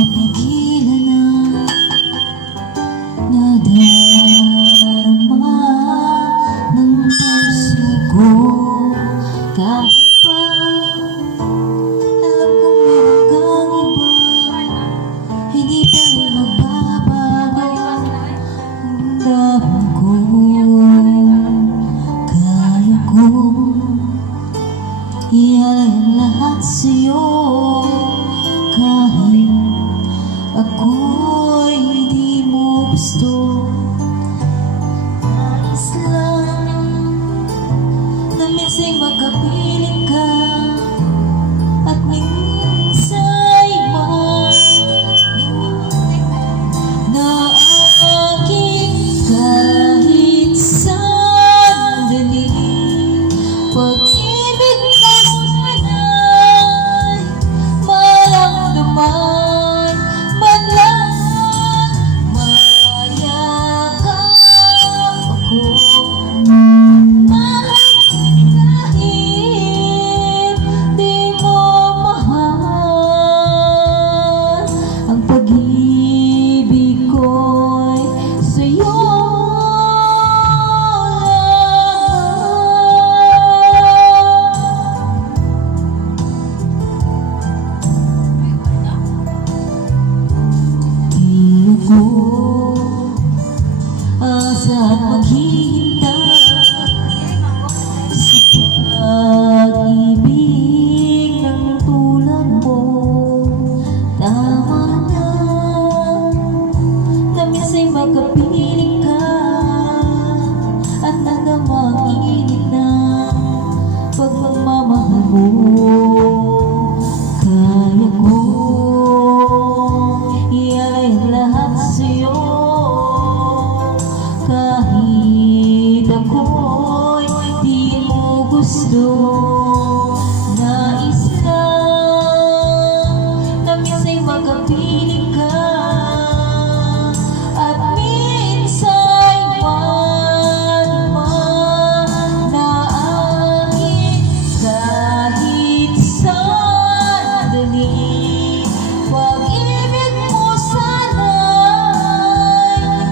mapigilan na nadarama ng puso ko. Kahit pa alam kong meron kang iba, hindi pa rin magbabago ang damdamin ko. Kaya kong ialay ang lahat sa'yo, kahit ako'y hindi mo gusto. Nais lang na minsa'y makapiling ka, at minsa'y na aking kahit sandali. Pag-ibig mo sana'y maramdaman, man lang mayakap ako. Mahal kahit di mo mahal, ang pag-ibig ko'y sa'yo asa at maghihintay sa pag-ibig ng tulad mo. Tama na minsa'y makapiling ka, at nagamang init ng pagmamahal mo. Kaya ko ialay ang lahat sa'yo, kahit ako'y di mo gusto. Nais lang na minsa'y makapiling ka, at minsa'y man na akin kahit sandali. Pag-ibig mo sana'y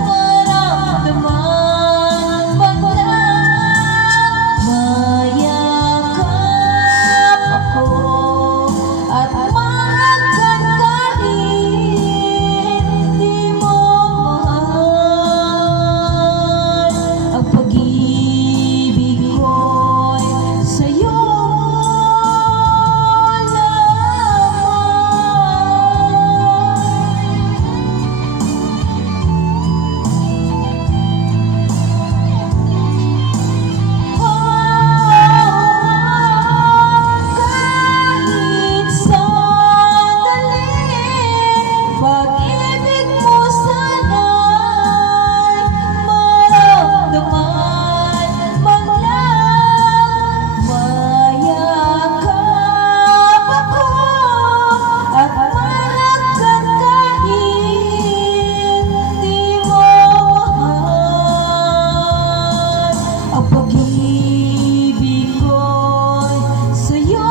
maramdaman, man lang mayakap ako, at mahagkan kahit di mo mahal. Ang pag-ibig ko'y sa'yo kahit sandali. Pag-ibig mo sana'y maramdaman, man lang mayakap ako, at mahagkan kahit di mo mahal. Ang pag-ibig ko'y sa'yo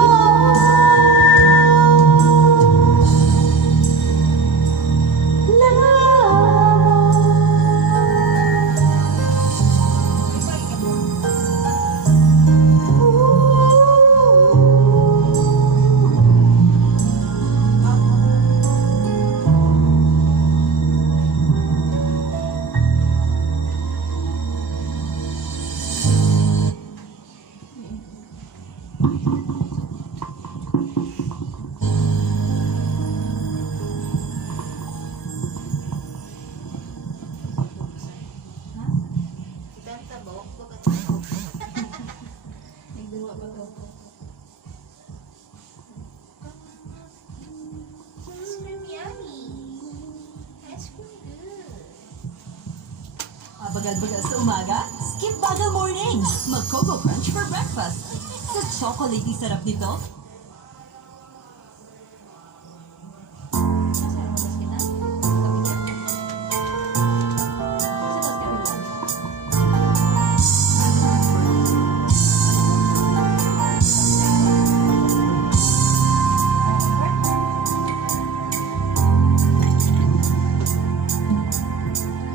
Bagal-bagal sa umaga? Skip Bagal Mornings! Mag-Coco Crunch for breakfast. Sa chocolatey sarap nito,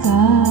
ka